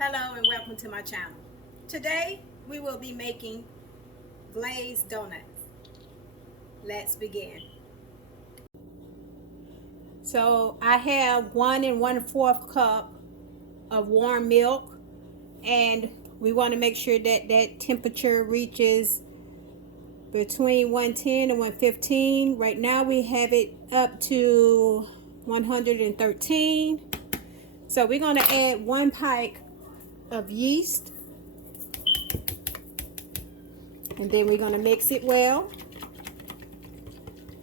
Hello and welcome to my channel. Today we will be making glazed donuts. Let's begin. So I have 1 1/4 cup of warm milk, and we want to make sure that that temperature reaches between 110 and 115. Right now we have it up to 113. So we're going to add 1 pint of yeast, and then we're going to mix it well,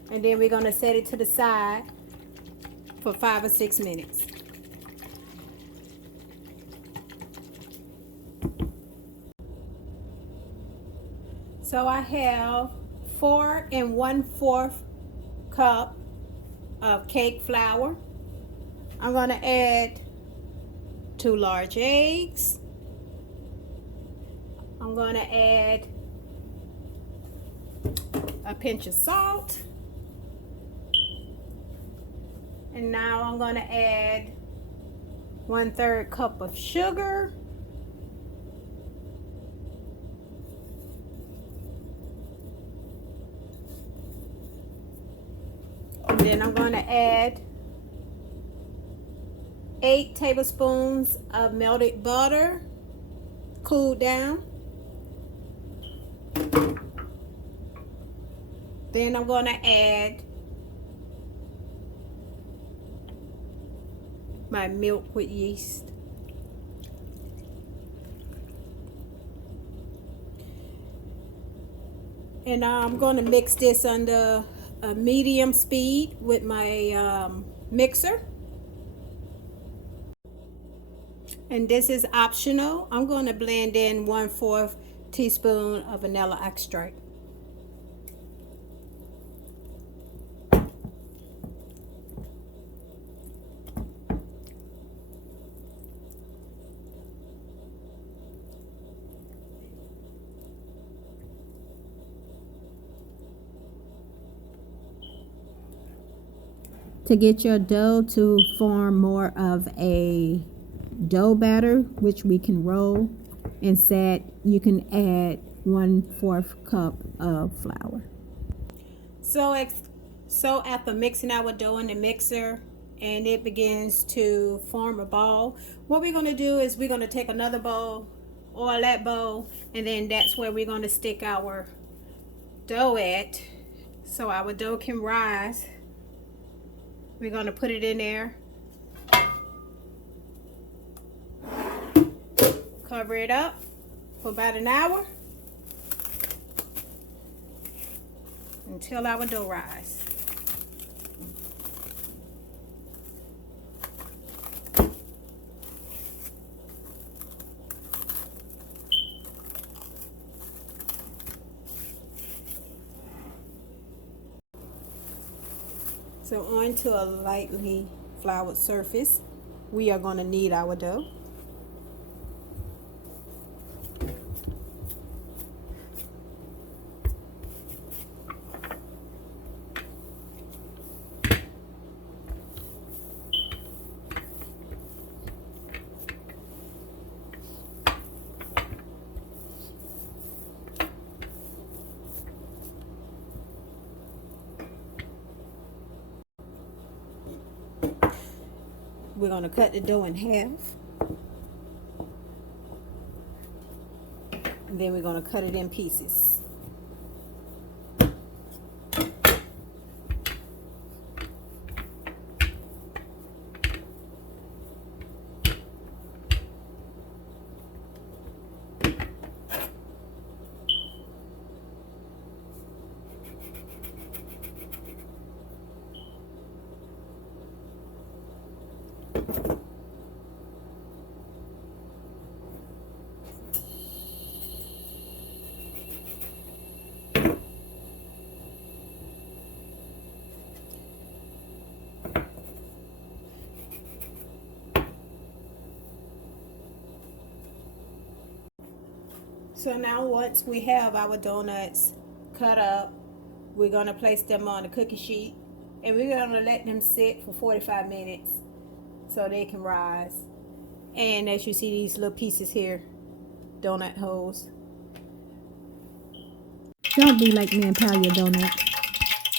and then we're going to set it to the side for 5 or 6 minutes. So I have 4 1/4 cup of cake flour. I'm going to add 2 large eggs. I'm going to add a pinch of salt. And now I'm going to add 1/3 cup of sugar. And then I'm going to add 8 tablespoons of melted butter, cooled down. Then I'm going to add my milk with yeast. And I'm going to mix this under a medium speed with my mixer. And this is optional. I'm going to blend in 1/4 teaspoon of vanilla extract. To get your dough to form more of a dough batter, which we can roll and set, you can add 1/4 cup of flour. So after mixing our dough in the mixer and it begins to form a ball, what we're going to do is we're going to take another bowl, oil that bowl, and then that's where we're going to stick our dough at so our dough can rise. We're going to put it in there, cover it up for about an hour until our dough rise. So onto a lightly floured surface, we are going to knead our dough. We're going to cut the dough in half, and then we're going to cut it in pieces. So now once we have our donuts cut up, we're going to place them on the cookie sheet, and we're going to let them sit for 45 minutes so they can rise. And as you see these little pieces here, donut holes. Don't be like me and pile your donuts.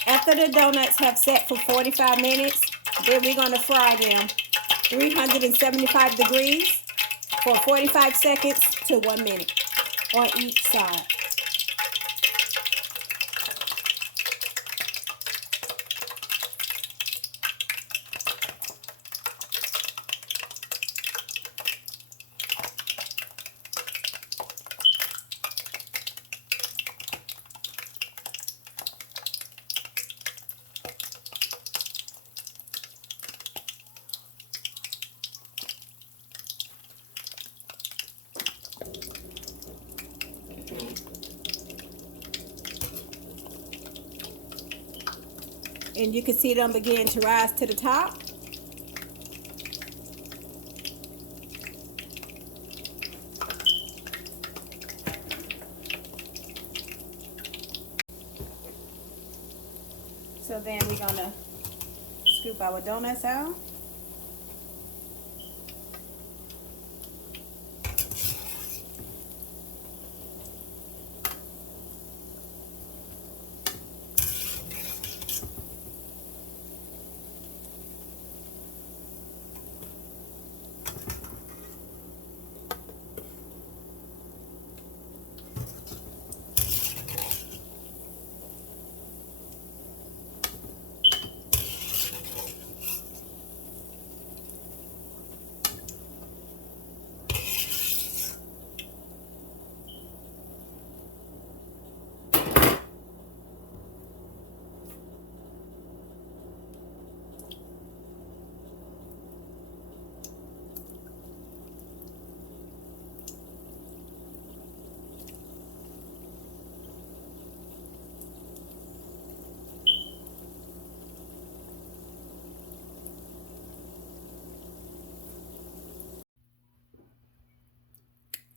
After the donuts have set for 45 minutes, then we're going to fry them 375 degrees for 45 seconds to 1 minute on each side. And you can see them begin to rise to the top. So then we're gonna scoop our donuts out.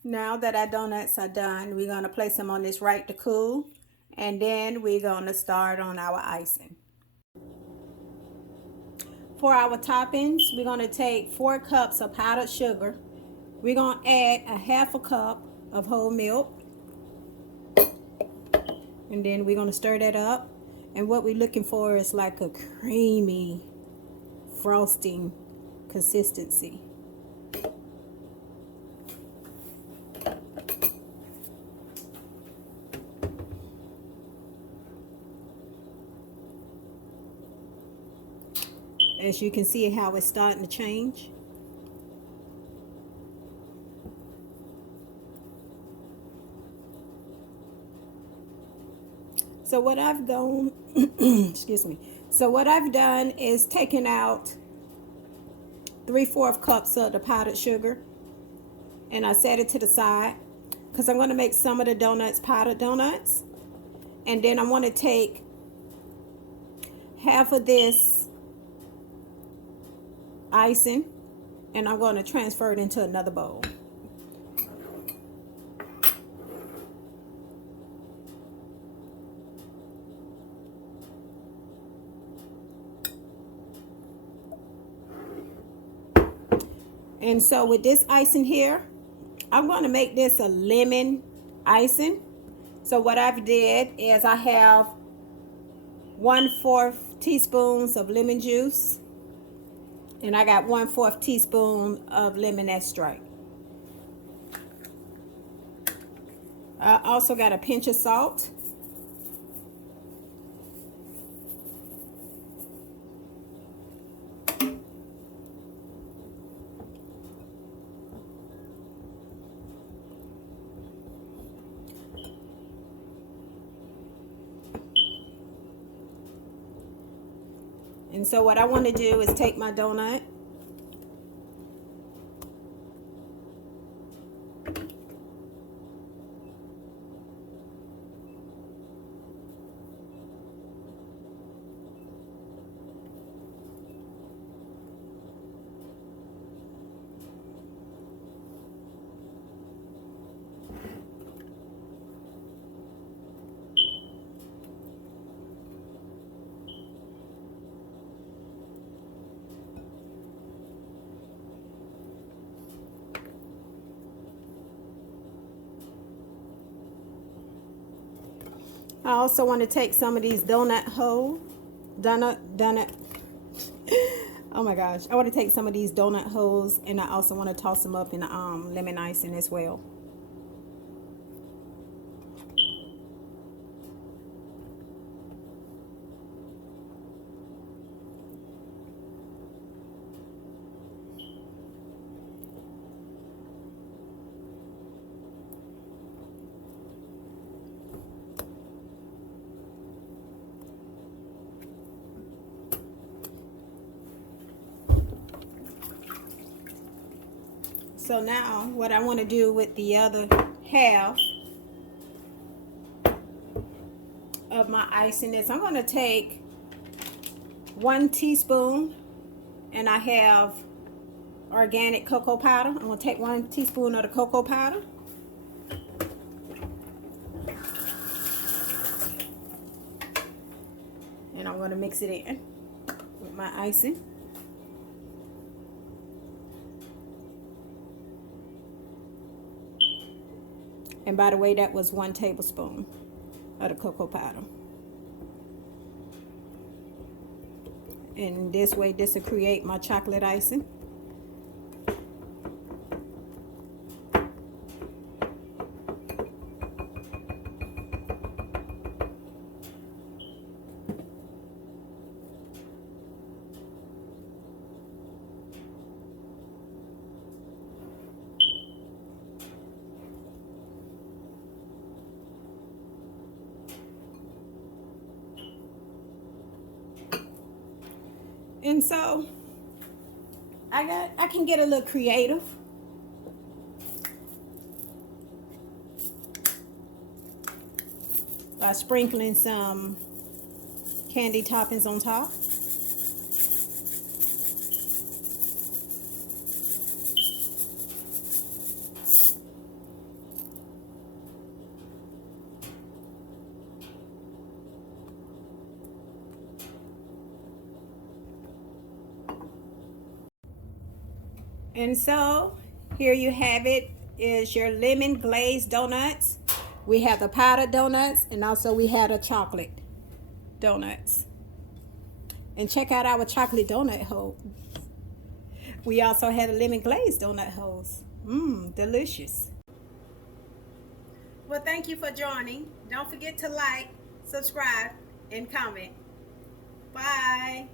Now that our donuts are done, we're going to place them on this right to cool. And then we're going to start on our icing. For our toppings, we're going to take 4 cups of powdered sugar. We're going to add a half a cup of whole milk. And then we're going to stir that up. And what we're looking for is like a creamy frosting consistency. As you can see how it's starting to change. So what I've done, excuse me. So what I've done is taken out 3/4 cups of the powdered sugar, and I set it to the side because I'm going to make some of the donuts powdered donuts, and then I want to take half of this icing, and I'm going to transfer it into another bowl. And so with this icing here, I'm going to make this a lemon icing. So what I've did is I have 1/4 teaspoons of lemon juice, and I got 1/4 teaspoon of lemon extract. I also got a pinch of salt. And so what I want to do is take my donut, I also want to take some of these donut. Oh my gosh. I want to take some of these donut holes, and I also want to toss them up in the lemon icing as well. So now what I want to do with the other half of my icing is I'm going to take 1 teaspoon, and I have organic cocoa powder. I'm going to take 1 teaspoon of the cocoa powder. And I'm going to mix it in with my icing. And by the way, that was 1 tablespoon of the cocoa powder. And this way, this will create my chocolate icing. And so I can get a little creative. By sprinkling some candy toppings on top. And so here you have it, is your lemon glazed donuts. We have the powdered donuts, and also we had a chocolate donuts. And check out our chocolate donut hole. We also had a lemon glazed donut holes. Delicious. Well, thank you for joining. Don't forget to like, subscribe, and comment. Bye.